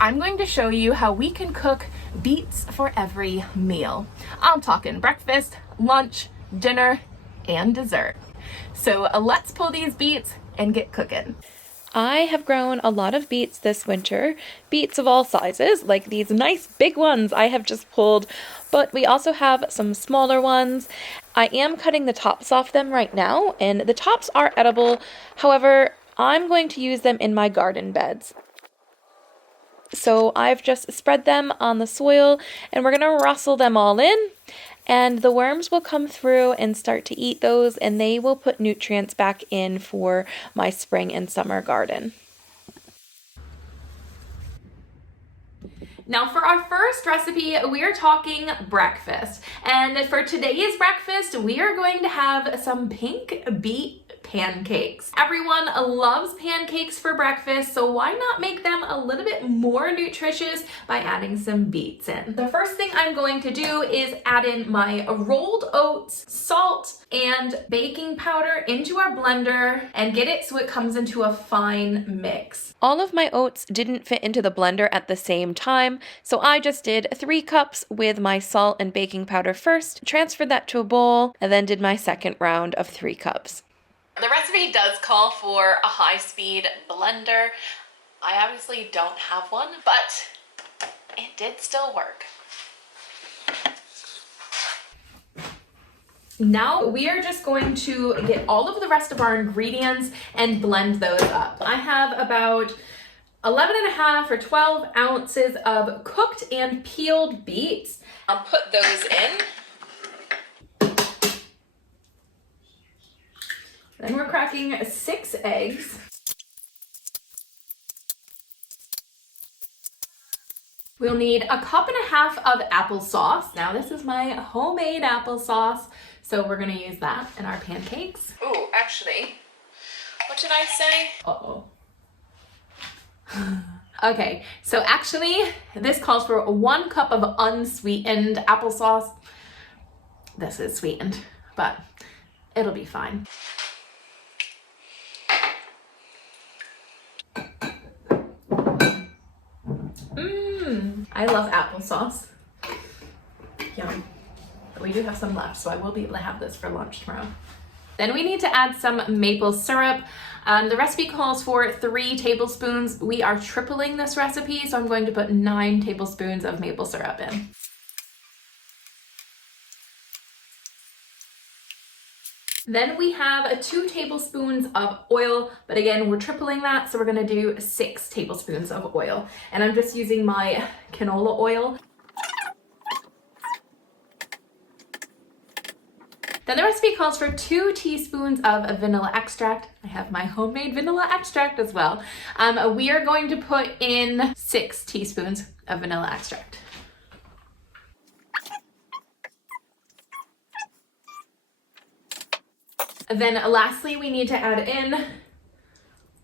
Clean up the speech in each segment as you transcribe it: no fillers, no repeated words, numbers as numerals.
I'm going to show you how we can cook beets for every meal. I'm talking breakfast, lunch, dinner, and dessert. So let's pull these beets and get cooking. I have grown a lot of beets this winter, beets of all sizes, like these nice big ones I have just pulled, but we also have some smaller ones. I am cutting the tops off them right now, and the tops are edible. However, I'm going to use them in my garden beds. So I've just spread them on the soil, and we're going to rustle them all in, and the worms will come through and start to eat those, and they will put nutrients back in for my spring and summer garden. Now for our first recipe, we are talking breakfast. And for today's breakfast, we are going to have some pink beet pancakes. Everyone loves pancakes for breakfast, so why not make them a little bit more nutritious by adding some beets in? The first thing I'm going to do is add in my rolled oats, salt, and baking powder into our blender and get it so it comes into a fine mix. All of my oats didn't fit into the blender at the same time, so I just did 3 cups with my salt and baking powder first, transferred that to a bowl, and then did my second round of 3 cups. The recipe does call for a high-speed blender. I obviously don't have one, but it did still work. Now we are just going to get all of the rest of our ingredients and blend those up. I have about 11.5 or 12 ounces of cooked and peeled beets. I'll put those in. Then we're cracking 6 eggs. We'll need 1.5 cups of applesauce. Now this is my homemade applesauce, so we're gonna use that in our pancakes. Ooh, actually, what did I say? Uh-oh. Okay, so actually, this calls for 1 cup of unsweetened applesauce. This is sweetened, but it'll be fine. I love applesauce. Yum. But we do have some left, so I will be able to have this for lunch tomorrow. Then we need to add some maple syrup. The recipe calls for 3 tablespoons. We are tripling this recipe, so I'm going to put 9 tablespoons of maple syrup in. Then we have 2 tablespoons of oil, but again, we're tripling that, so we're gonna do 6 tablespoons of oil. And I'm just using my canola oil. Then the recipe calls for 2 teaspoons of vanilla extract. I have my homemade vanilla extract as well. We are going to put in 6 teaspoons of vanilla extract. Then lastly, we need to add in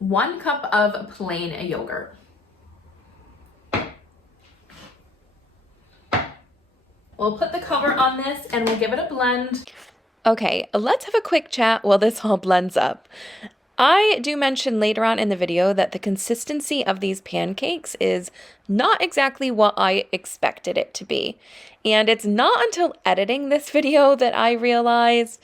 1 cup of plain yogurt. We'll put the cover on this and we'll give it a blend. Okay, let's have a quick chat while this all blends up. I do mention later on in the video that the consistency of these pancakes is not exactly what I expected it to be. And it's not until editing this video that I realized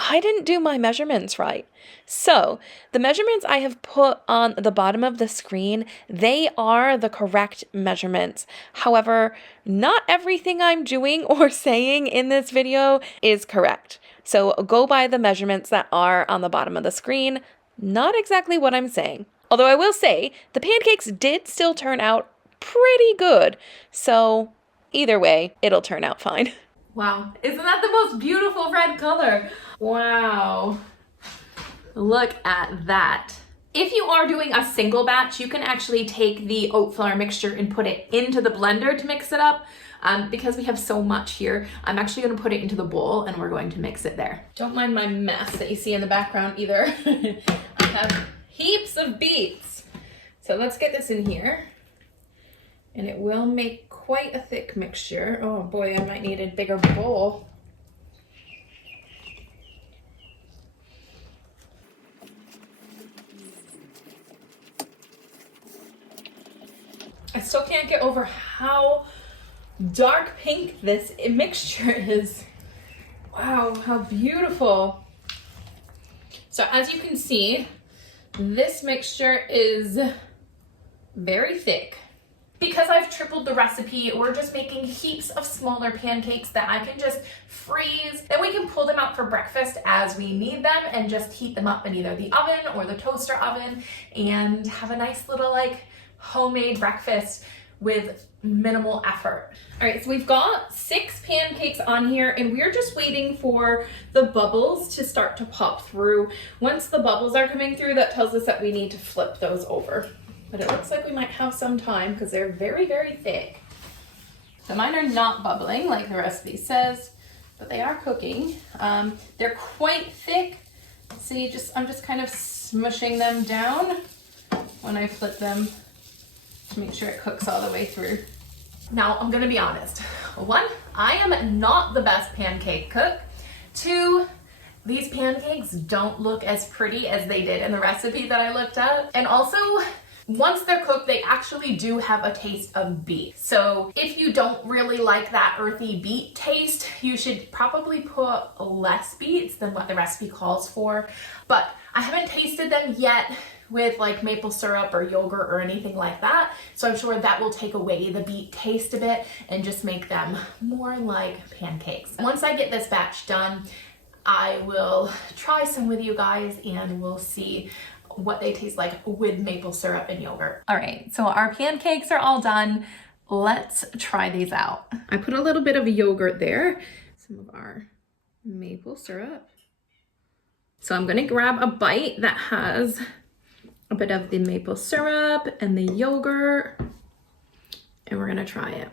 I didn't do my measurements right. So the measurements I have put on the bottom of the screen, they are the correct measurements. However, not everything I'm doing or saying in this video is correct. So go by the measurements that are on the bottom of the screen, not exactly what I'm saying. Although I will say the pancakes did still turn out pretty good. So either way, it'll turn out fine. Wow, isn't that the most beautiful red color? Wow, look at that. If you are doing a single batch, you can actually take the oat flour mixture and put it into the blender to mix it up. Because we have so much here, I'm actually gonna put it into the bowl and we're going to mix it there. Don't mind my mess that you see in the background either. I have heaps of beets. So let's get this in here. And it will make quite a thick mixture. Oh boy, I might need a bigger bowl. still can't get over how dark pink this mixture is. Wow, how beautiful. So as you can see, this mixture is very thick. Because I've tripled the recipe, we're just making heaps of smaller pancakes that I can just freeze. Then we can pull them out for breakfast as we need them and just heat them up in either the oven or the toaster oven and have a nice little like homemade breakfast with minimal effort. All right, so we've got 6 pancakes on here and we're just waiting for the bubbles to start to pop through. Once the bubbles are coming through, that tells us that we need to flip those over. But it looks like we might have some time because they're very, very thick. So mine are not bubbling like the recipe says, but they are cooking. They're quite thick. See, I'm just kind of smushing them down when I flip them to make sure it cooks all the way through. Now, I'm gonna be honest. 1, I am not the best pancake cook. 2, these pancakes don't look as pretty as they did in the recipe that I looked at. And also, once they're cooked, they actually do have a taste of beet. So if you don't really like that earthy beet taste, you should probably put less beets than what the recipe calls for. But I haven't tasted them yet with like maple syrup or yogurt or anything like that. So I'm sure that will take away the beet taste a bit and just make them more like pancakes. Once I get this batch done, I will try some with you guys and we'll see what they taste like with maple syrup and yogurt. All right, so our pancakes are all done. Let's try these out. I put a little bit of yogurt there, some of our maple syrup. So I'm gonna grab a bite that has a bit of the maple syrup and the yogurt, and we're gonna try it.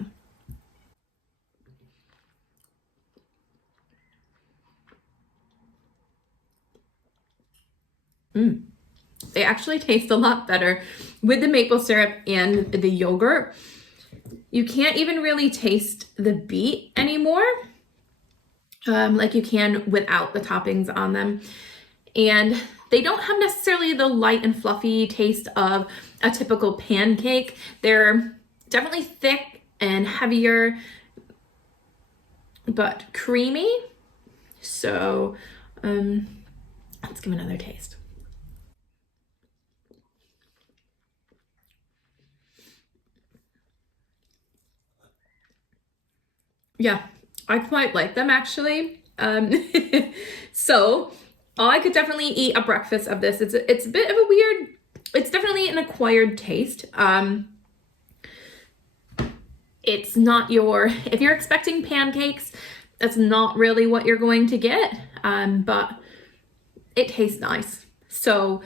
They actually taste a lot better with the maple syrup and the yogurt. You can't even really taste the beet anymore, like you can without the toppings on them. And they don't have necessarily the light and fluffy taste of a typical pancake. They're definitely thick and heavier, but creamy. So let's give another taste. Yeah, I quite like them actually. So I could definitely eat a breakfast of this. It's a bit of a weird, it's definitely an acquired taste. It's not if you're expecting pancakes, that's not really what you're going to get, but it tastes nice. So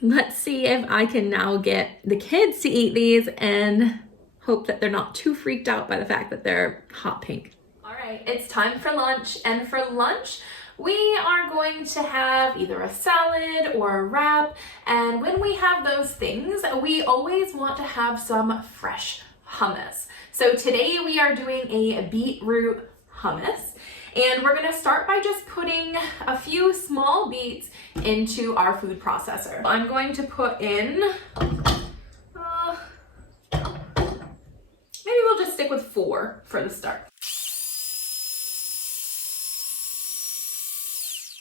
let's see if I can now get the kids to eat these and hope that they're not too freaked out by the fact that they're hot pink. All right, it's time for lunch. And for lunch, we are going to have either a salad or a wrap. And when we have those things, we always want to have some fresh hummus. So today we are doing a beetroot hummus. And we're gonna start by just putting a few small beets into our food processor. I'm going to put in, maybe we'll just stick with 4 for the start.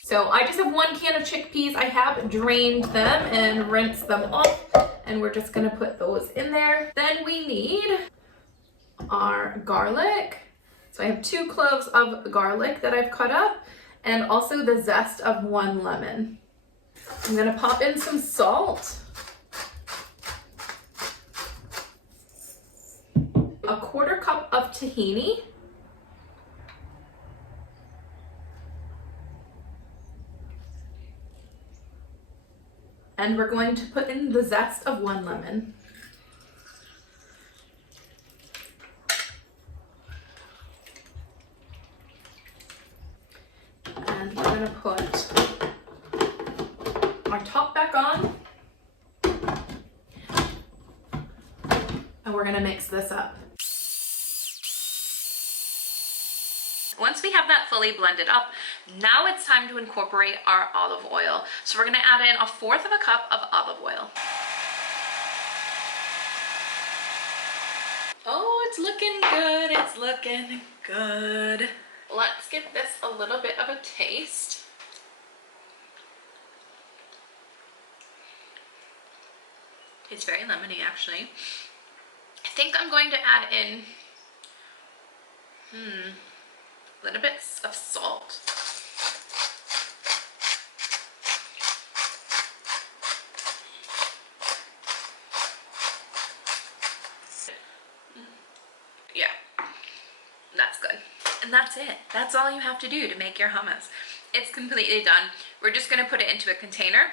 So I just have 1 can of chickpeas. I have drained them and rinsed them off, and we're just gonna put those in there. Then we need our garlic. So I have 2 cloves of garlic that I've cut up, and also the zest of 1 lemon. I'm gonna pop in some salt, a 1/4 cup of tahini, and we're going to put in the zest of 1 lemon. And we're gonna put our top back on, and we're gonna mix this up. Once we have that fully blended up, now it's time to incorporate our olive oil. So we're gonna add in a 1/4 cup of olive oil. it's looking good. It's looking good. Let's give this a little bit of a taste. It's very lemony, actually. I think I'm going to add in a little bit of salt. Yeah, that's good. And that's it. That's all you have to do to make your hummus. It's completely done. We're just gonna put it into a container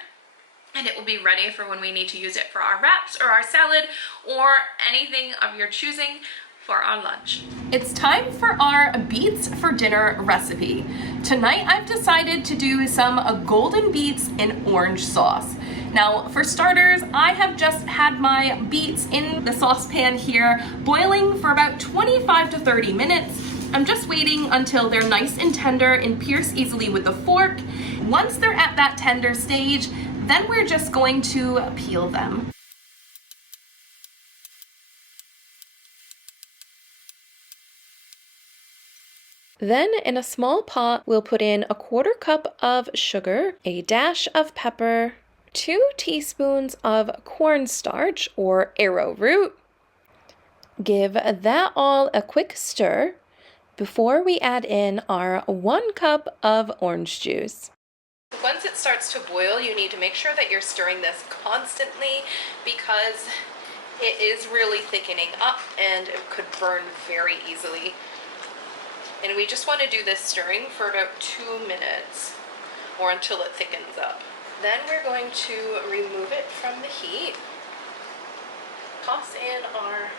and it will be ready for when we need to use it for our wraps or our salad or anything of your choosing for our lunch. It's time for our beets for dinner recipe. Tonight I've decided to do some golden beets in orange sauce. Now for starters, I have just had my beets in the saucepan here boiling for about 25 to 30 minutes. I'm just waiting until they're nice and tender and pierce easily with a fork. Once they're at that tender stage, then we're just going to peel them. Then in a small pot, we'll put in a 1/4 cup of sugar, a dash of pepper, 2 teaspoons of cornstarch or arrowroot. Give that all a quick stir before we add in our 1 cup of orange juice. Once it starts to boil, you need to make sure that you're stirring this constantly because it is really thickening up and it could burn very easily. And we just want to do this stirring for about 2 minutes or until it thickens up. Then we're going to remove it from the heat. Toss in our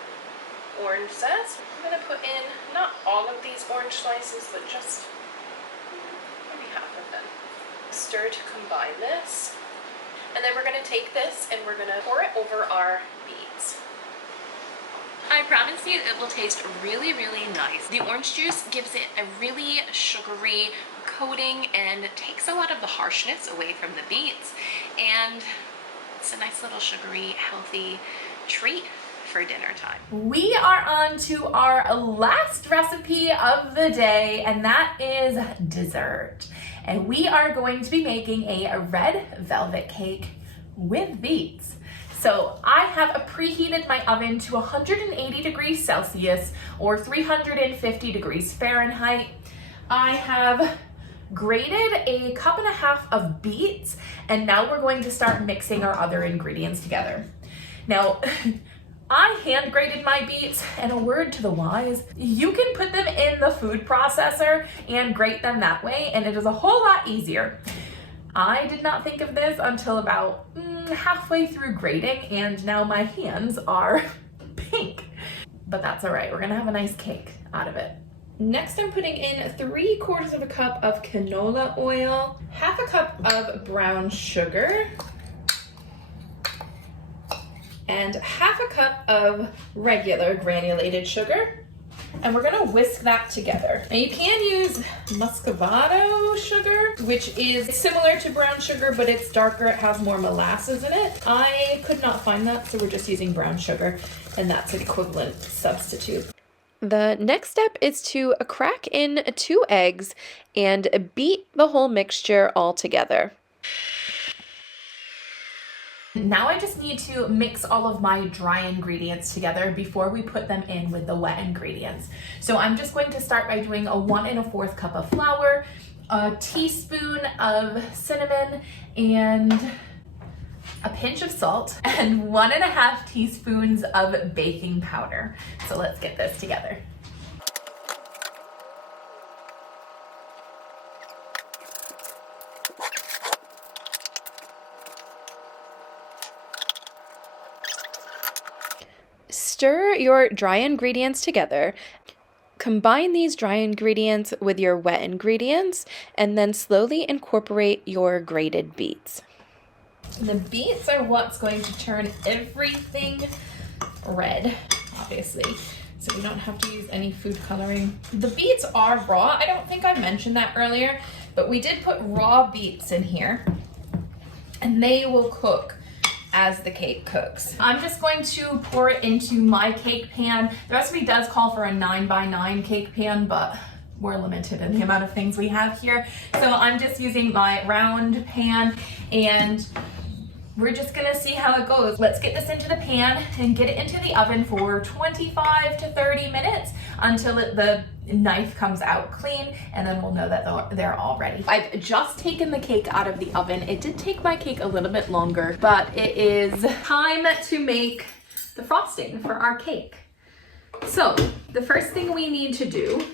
orange zest. I'm going to put in not all of these orange slices, but just maybe half of them. Stir to combine this. And then we're going to take this and we're going to pour it over our beets. I promise you it will taste really, really nice. The orange juice gives it a really sugary coating and takes a lot of the harshness away from the beets. And it's a nice little sugary, healthy treat for dinner time. We are on to our last recipe of the day, and that is dessert. And we are going to be making a red velvet cake with beets. So I have preheated my oven to 180 degrees Celsius or 350 degrees Fahrenheit. I have grated a 1.5 cups of beets, and now we're going to start mixing our other ingredients together. Now, I hand grated my beets, and a word to the wise, you can put them in the food processor and grate them that way, and it is a whole lot easier. I did not think of this until about halfway through grating, and now my hands are pink. But that's all right, we're gonna have a nice cake out of it. Next, I'm putting in 3/4 cup of canola oil, 1/2 cup of brown sugar, and 1/2 cup of regular granulated sugar. And we're gonna whisk that together. Now you can use muscovado sugar, which is similar to brown sugar, but it's darker, it has more molasses in it. I could not find that, so we're just using brown sugar, and that's an equivalent substitute. The next step is to crack in 2 eggs and beat the whole mixture all together. Now I just need to mix all of my dry ingredients together before we put them in with the wet ingredients. So I'm just going to start by doing a 1 1/4 cup of flour, a teaspoon of cinnamon, and a pinch of salt, and 1 1/2 teaspoons of baking powder. So let's get this together. Stir your dry ingredients together. Combine these dry ingredients with your wet ingredients and then slowly incorporate your grated beets. The beets are what's going to turn everything red, obviously, so we don't have to use any food coloring. The beets are raw. I don't think I mentioned that earlier, but we did put raw beets in here, and they will cook as the cake cooks. I'm just going to pour it into my cake pan. The recipe does call for a 9x9 cake pan, but we're limited in the amount of things we have here. So I'm just using my round pan, and we're just gonna see how it goes. Let's get this into the pan and get it into the oven for 25 to 30 minutes until the knife comes out clean, and then we'll know that they're all ready. I've just taken the cake out of the oven. It did take my cake a little bit longer, but it is time to make the frosting for our cake. So the first thing we need to do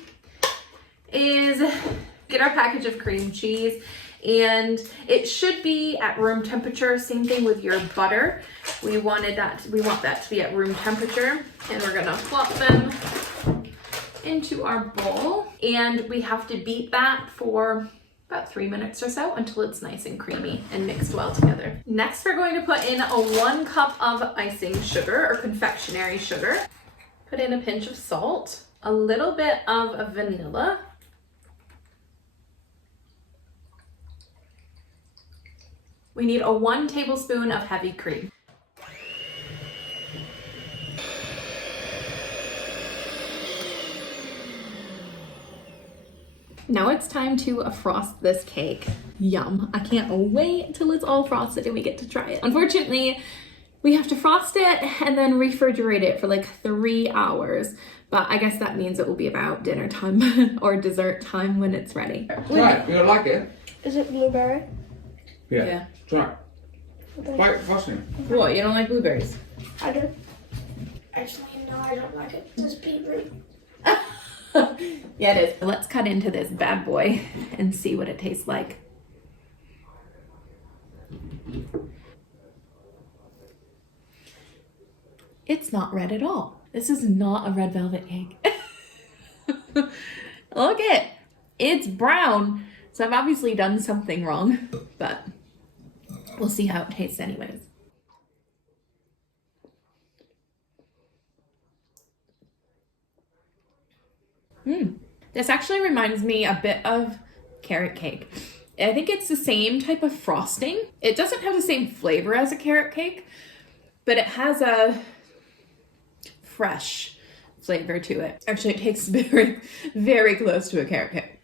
is get our package of cream cheese, and it should be at room temperature. Same thing with your butter. We want that to be at room temperature, and we're gonna flop them into our bowl, and we have to beat that for about 3 minutes or so until it's nice and creamy and mixed well together. Next, we're going to put in 1 cup of icing sugar or confectionery sugar. Put in a pinch of salt, a little bit of vanilla, we need 1 tablespoon of heavy cream. Now it's time to frost this cake. Yum. I can't wait till it's all frosted and we get to try it. Unfortunately, we have to frost it and then refrigerate it for like 3 hours. But I guess that means it will be about dinner time or dessert time when it's ready. Right, you don't like it? Is it blueberry? Yeah. Try it. Bite frosting. What, you don't like blueberries? I do. Actually, no, I don't like it. It's beetroot. Yeah, it is. Let's cut into this bad boy and see what it tastes like. It's not red at all. This is not a red velvet cake. Look it. It's brown. So I've obviously done something wrong, but we'll see how it tastes anyways. This actually reminds me a bit of carrot cake. I think it's the same type of frosting. It doesn't have the same flavor as a carrot cake, but it has a fresh flavor to it. Actually, it tastes very, very close to a carrot cake.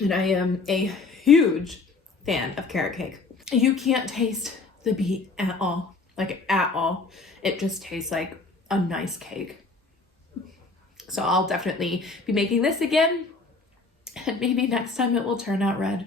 And I am a huge fan of carrot cake. You can't taste the beet at all, like at all. It just tastes like a nice cake. So I'll definitely be making this again, and maybe next time it will turn out red.